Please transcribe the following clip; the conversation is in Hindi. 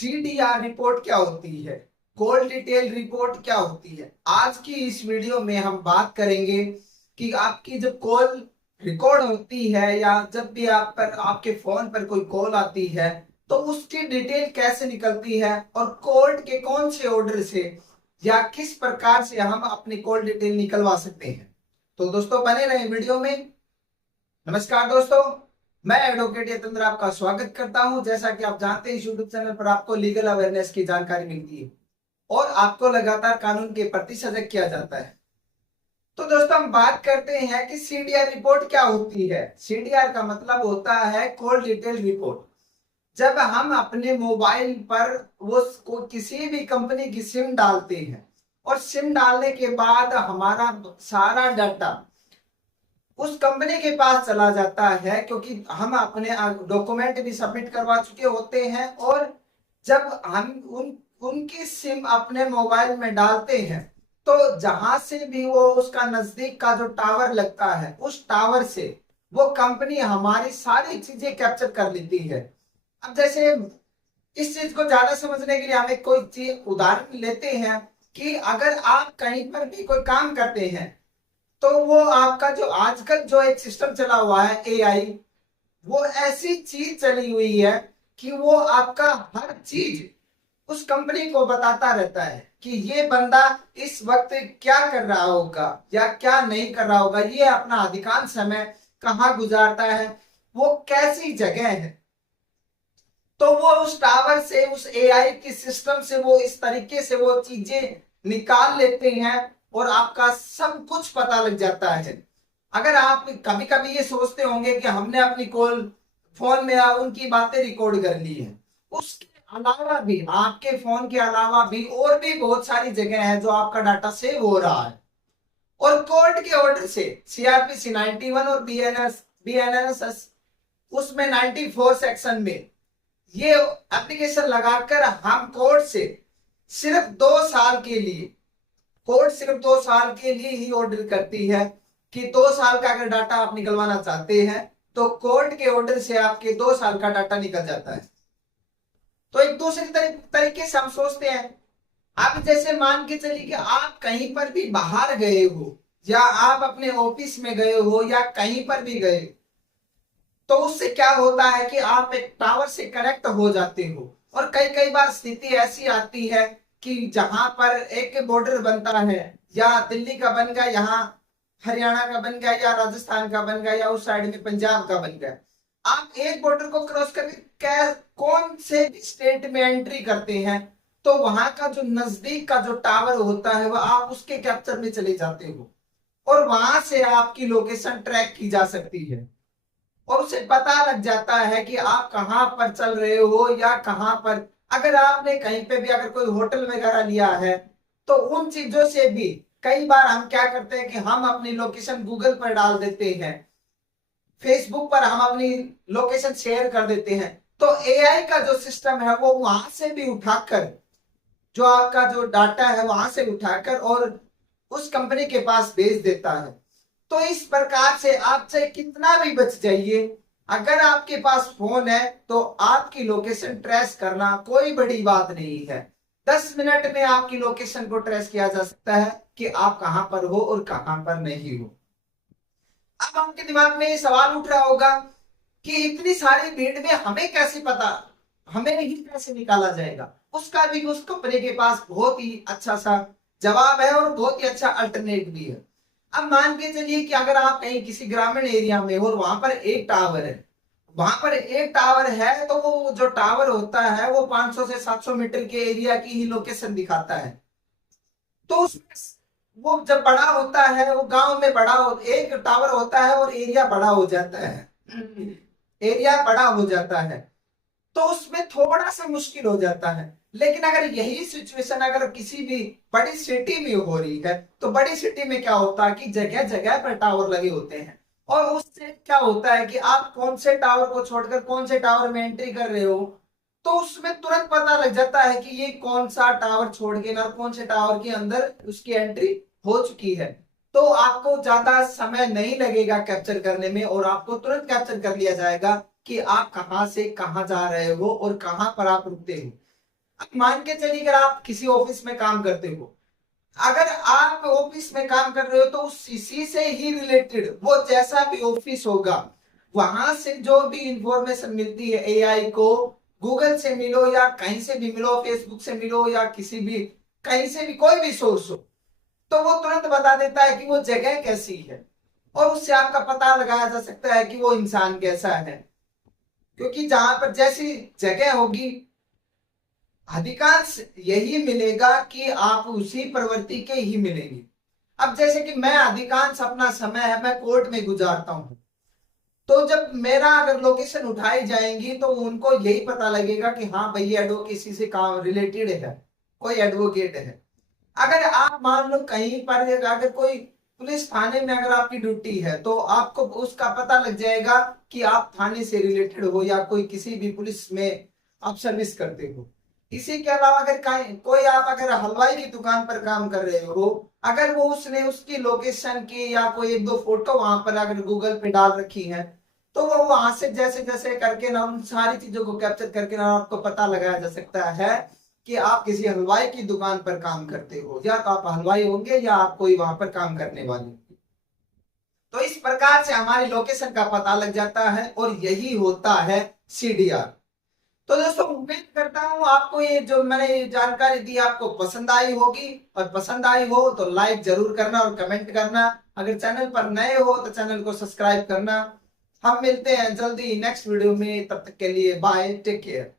CDR रिपोर्ट क्या होती है, कॉल डिटेल रिपोर्ट क्या होती है। आज की इस वीडियो में हम बात करेंगे कि आपकी जब कॉल रिकॉर्ड होती है या जब भी आप पर आपके फोन पर कोई कॉल आती है तो उसकी डिटेल कैसे निकलती है और कोर्ट के कौन से ऑर्डर से या किस प्रकार से हम अपनी कॉल डिटेल निकलवा सकते हैं। तो दोस्तों बने रहे वीडियो में। नमस्कार दोस्तों, मैं एडवोकेट यतेंद्र आपका स्वागत करता हूं। जैसा कि आप जानते हैं इस यूट्यूब चैनल पर आपको लीगल अवेयरनेस की जानकारी मिलती है और आपको लगातार कानून के प्रति सजग किया जाता है। तो दोस्तों हम बात करते हैं कि CDR रिपोर्ट क्या होती है। CDR का मतलब होता है कॉल डिटेल रिपोर्ट। जब हम अपने मोबाइल पर वो किसी भी कंपनी की सिम डालते हैं और सिम डालने के बाद हमारा सारा डाटा उस कंपनी के पास चला जाता है, क्योंकि हम अपने डॉक्यूमेंट भी सबमिट करवा चुके होते हैं। और जब हम उनकी सिम अपने मोबाइल में डालते हैं तो जहां से भी वो उसका नजदीक का जो टावर लगता है उस टावर से वो कंपनी हमारी सारी चीजें कैप्चर कर लेती है। अब जैसे इस चीज को ज्यादा समझने के लिए हम एक कोई चीज उदाहरण लेते हैं कि अगर आप कहीं पर भी कोई काम करते हैं तो वो आपका जो आजकल जो एक सिस्टम चला हुआ है AI, वो ऐसी चीज चली हुई है कि वो आपका हर चीज उस कंपनी को बताता रहता है कि ये बंदा इस वक्त क्या कर रहा होगा या क्या नहीं कर रहा होगा, ये अपना अधिकांश समय कहाँ गुजारता है, वो कैसी जगह है। तो वो उस टावर से उस AI की सिस्टम से वो इस तरीके से वो चीजें निकाल लेते हैं और आपका सब कुछ पता लग जाता है। अगर आप कभी कभी ये सोचते होंगे कि हमने अपनी कॉल फोन में उनकी बातें रिकॉर्ड कर ली है, उसके अलावा भी आपके फोन के अलावा भी और भी बहुत सारी जगह है जो आपका डाटा सेव हो रहा है। और कोर्ट के ऑर्डर से CRPC 91 और BNSS उसमें 94 सेक्शन में ये एप्लीकेशन लगाकर हम कोर्ट से सिर्फ 2 साल के लिए, कोर्ट सिर्फ 2 साल के लिए ही ऑर्डर करती है कि 2 साल का अगर डाटा आप निकलवाना चाहते हैं तो कोर्ट के ऑर्डर से आपके 2 साल का डाटा निकल जाता है। तो एक दूसरे तरीके से हम सोचते हैं, आप जैसे मान के चलिए कि आप कहीं पर भी बाहर गए हो या आप अपने ऑफिस में गए हो या कहीं पर भी गए, तो उससे क्या होता है कि आप एक टावर से कनेक्ट हो जाते हो। और कई कई बार स्थिति ऐसी आती है कि जहां पर एक बॉर्डर बनता है, या दिल्ली का बन गया, यहाँ हरियाणा का बन गया, या राजस्थान का बन गया, या उस साइड में पंजाब का बन गया, आप एक बॉर्डर को क्रॉस करके कौन से स्टेट में एंट्री करते हैं तो वहां का जो नजदीक का जो टावर होता है वह आप उसके कैप्चर में चले जाते हो और वहां से आपकी लोकेशन ट्रैक की जा सकती है और उसे पता लग जाता है कि आप कहां पर चल रहे हो या कहां पर, अगर आपने कहीं पे भी अगर कोई होटल वगैरह लिया है तो उन चीजों से भी कई बार हम क्या करते हैं कि हम अपनी लोकेशन गूगल पर डाल देते हैं, फेसबुक पर हम अपनी लोकेशन शेयर कर देते हैं। तो AI का जो सिस्टम है वो वहां से भी उठाकर जो आपका जो डाटा है वहां से उठाकर और उस कंपनी के पास भेज देता है। तो इस प्रकार से आप चाहे कितना भी बच जाइए, अगर आपके पास फोन है तो आपकी लोकेशन ट्रेस करना कोई बड़ी बात नहीं है। 10 मिनट में आपकी लोकेशन को ट्रेस किया जा सकता है कि आप कहां पर हो और कहां पर नहीं हो। अब आपके दिमाग में ये सवाल उठ रहा होगा कि इतनी सारी भीड़ में हमें कैसे पता, हमें ही कैसे निकाला जाएगा। उसका भी उस कंपनी के पास बहुत ही अच्छा सा जवाब है और बहुत ही अच्छा अल्टरनेट भी है। अब मान के चलिए कि अगर आप कहीं किसी ग्रामीण एरिया में हो और वहां पर एक टावर है, वहां पर एक टावर है तो वो जो टावर होता है वो 500 से 700 मीटर के एरिया की ही लोकेशन दिखाता है। तो उसमें वो जब बड़ा होता है, वो गांव में बड़ा हो, एक टावर होता है और एरिया बड़ा हो जाता है, एरिया बड़ा हो जाता है तो उसमें थोड़ा सा मुश्किल हो जाता है। लेकिन अगर यही सिचुएशन अगर किसी भी बड़ी सिटी में हो रही है तो बड़ी सिटी में क्या होता है कि जगह जगह पर टावर लगे होते हैं और उससे क्या होता है कि आप कौन से टावर को छोड़कर कौन से टावर में एंट्री कर रहे हो तो उसमें तुरंत पता लग जाता है कि ये कौन सा टावर छोड़ के ना कौन से टावर के अंदर उसकी एंट्री हो चुकी है। तो आपको ज्यादा समय नहीं लगेगा कैप्चर करने में और आपको तुरंत कैप्चर कर लिया जाएगा कि आप कहां से कहां जा रहे हो और कहां पर आप रुकते हो। अब मान के चलिए अगर आप किसी ऑफिस में काम करते हो, अगर आप ऑफिस में काम कर रहे हो तो उस इसी से ही रिलेटेड वो जैसा भी ऑफिस होगा, वहां से जो भी इंफॉर्मेशन मिलती है एआई को, गूगल से मिलो या कहीं से भी मिलो, फेसबुक से मिलो या किसी भी कहीं से भी कोई भी सोर्स हो, तो वो तुरंत बता देता है कि वो जगह कैसी है, और उससे आपका पता लगाया जा सकता है कि वो इंसान कैसा है। क्योंकि जहां पर जैसी जगह होगी, अधिकांश यही मिलेगा कि आप उसी प्रवृत्ति के ही मिलेंगे। अब जैसे कि मैं अधिकांश अपना समय है मैं कोर्ट में गुजारता हूं, तो जब मेरा अगर लोकेशन उठाई जाएंगी तो उनको यही पता लगेगा कि हाँ भाई एडवोकेसी से काम रिलेटेड है, कोई एडवोकेट है। अगर आप मान लो कहीं पर अगर कोई पुलिस थाने में अगर आपकी ड्यूटी है, तो आपको उसका पता लग जाएगा कि आप थाने से रिलेटेड हो या कोई किसी भी पुलिस में आप सर्विस करते हो। इसी के अलावा अगर कोई आप अगर हलवाई की दुकान पर काम कर रहे हो, अगर वो उसने उसकी लोकेशन की या कोई एक दो फोटो वहां पर अगर गूगल पे डाल रखी है, तो वो वहां से जैसे जैसे करके ना उन सारी चीजों को कैप्चर करके ना आपको पता लगाया जा सकता है कि आप किसी हलवाई की दुकान पर काम करते हो, या तो आप हलवाई होंगे या आप कोई वहां पर काम करने वाले होंगे। तो इस प्रकार से हमारी लोकेशन का पता लग जाता है, और यही होता है सीडीआर। तो दोस्तों उम्मीद करता हूं आपको ये जो मैंने ये जानकारी दी आपको पसंद आई होगी, और पसंद आई हो तो लाइक जरूर करना और कमेंट करना। अगर चैनल पर नए हो तो चैनल को सब्सक्राइब करना। हम मिलते हैं जल्दी नेक्स्ट वीडियो में, तब तक के लिए बाय, टेक केयर।